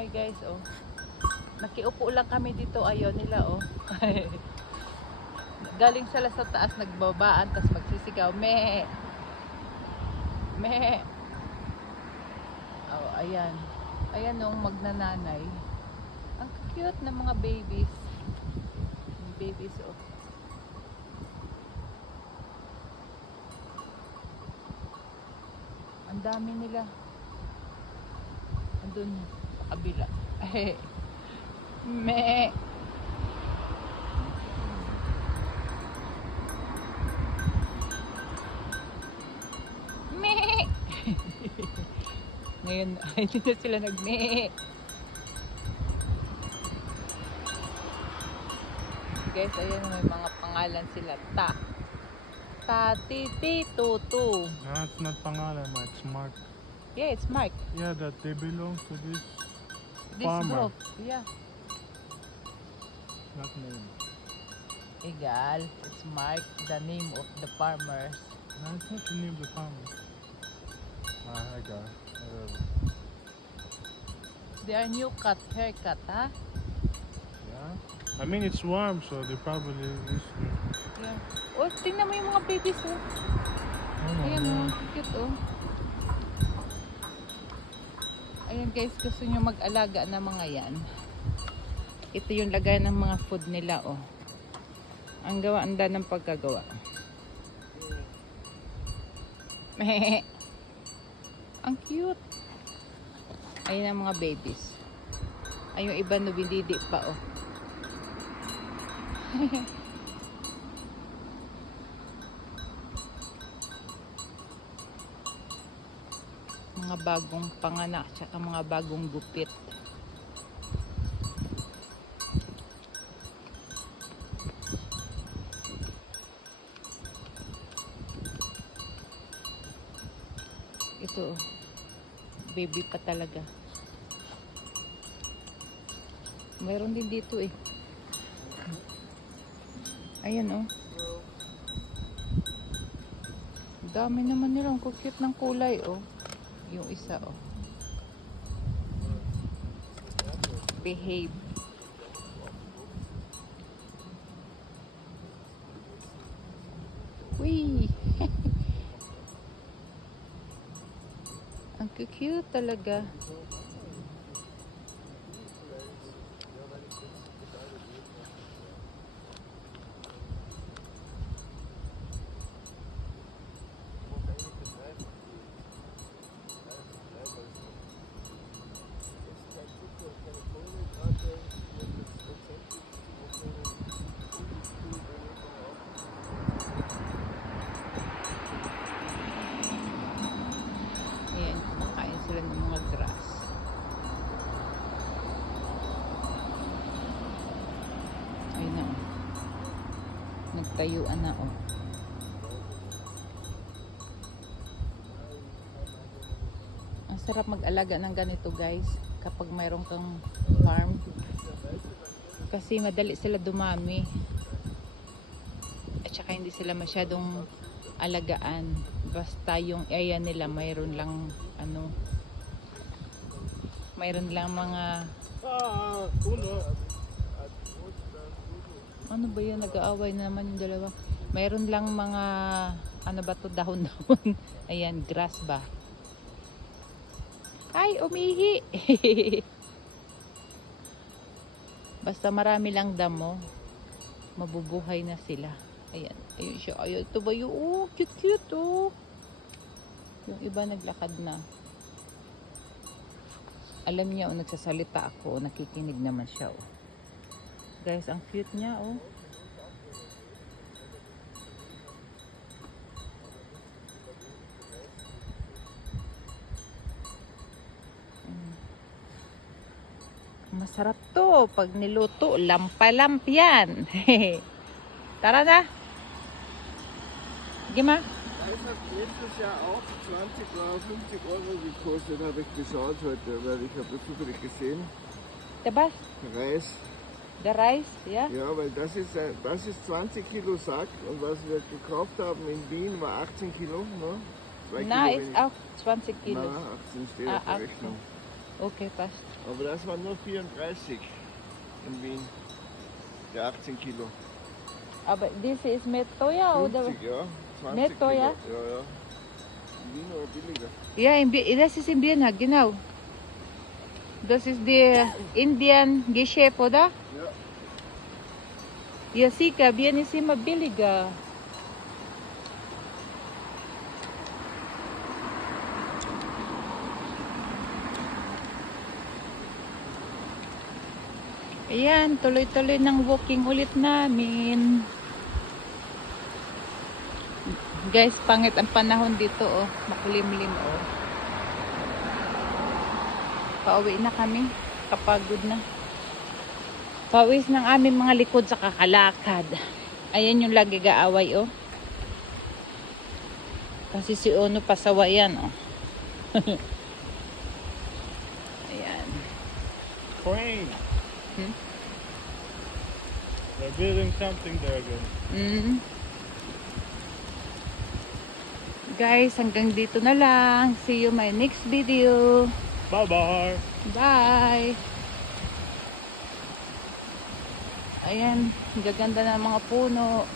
Hi guys, oh. Nakiupo lang kami dito, ayaw nila, oh. Galing sila sa taas, nagbabaan, tapos magsisigaw, meh. Meh. Oh, ayan. Ayan yung magnananay. Ang cute ng mga babies. Yung babies, oh. Ang dami nila. Andun sa kabila. Meh. Meh. Ngayon, hindi na sila nag-meh. Guys, ayan, may mga pangalan sila. Titi, Tutu. No, it's not Pangalan, it's Mark. Yeah, it's Mark. Yeah, that they belong to this This farmer. group. Yeah. Not name. Egal, it's Mark, the name of the farmers. No, it's not the name of the farmer. I got it. Whatever. They are new cut, haircut, ha? Yeah. I mean, it's warm, so they probably listening. Yeah. Oh, tingnan mo yung mga babies, oh. Oh, Ayan, no. oh. Cute, oh. Ayan, guys, gusto nyo mag-alaga ng mga yan. Ito yung lagay ng mga food nila, oh. Ang gawaan ng pagkagawa. Meh. Ang cute. Ayan ang mga babies. Ay, yung iba nubindidi pa, oh. Mga bagong panganak, tsaka mga bagong gupit. Ito, baby pa talaga. Mayroon din dito, eh. Ayan, oh. Dami naman nila. Ang cute ng kulay, oh. Yung isa, oh. Behave. Wee! Ang cute talaga. Ayan, kumakain sila ng mga grass. Ayun na, oh. Nagtayuan na, oh. Ang sarap mag-alaga ng ganito, guys, kapag mayroon kang farm. Kasi madali sila dumami. At saka hindi sila masyadong alagaan. Basta yung area nila mayroon lang mayroon lang mga ano ba yun, nag-aaway na naman yung dalawa. Mayroon lang mga ano ba to, dahon-dahon. Ayan, grass ba? Ay, umihi. Basta marami lang damo, mabubuhay na sila. Ayan, ayun siya. Ayun, ito ba yung, oh, cute, oh. Yung iba naglakad na. Alam niya, oh, nagsasalita ako, nakikinig naman siya, oh. Guys, ang cute niya, oh. Masarap to pag niluto, lampa-lamp yan. Tara na. Sige ma. Das hat letztes Jahr auch 20 oder 50 Euro gekostet, habe ich geschaut heute, weil ich habe das zufällig gesehen. Diba? Reis. The rice, yeah. Ja, weil das ist 20 Kilo Sack und was wir gekauft haben in Wien war 18 Kilo, ne? 2 Na, Kilo ist wenig. auch 20 Kilo. Na, 18 steht Ah, auf der 18. Rechnung. Okay, passt. Aber das waren nur 34 in Wien. Der 18 Kilo. Aber this is mit Toya oder? 50, ja. 20 Netto, Kilo. ja? Ja, ja. In Wien oder billiger. Ja, das ist in Vienna, genau. Das ist die Indian Geschäft, oder? Ja. Ja, sicher, Vienna ist immer billiger. Ayan, tuloy-tuloy ng walking ulit namin. Guys, pangit ang panahon dito, oh. Makulimlim, oh. Pauwi na kami. Kapagod na. Pawis ng aming mga likod sa kakalakad. Ayan yung lagi gaaway, oh. Kasi si Ono pasawa yan, oh. Ayan. Crane. Hmm? They're building something there again. Mm. Guys, hanggang dito na lang. See you my next video. Bye-bye. Bye! Ayan, gaganda ng mga puno.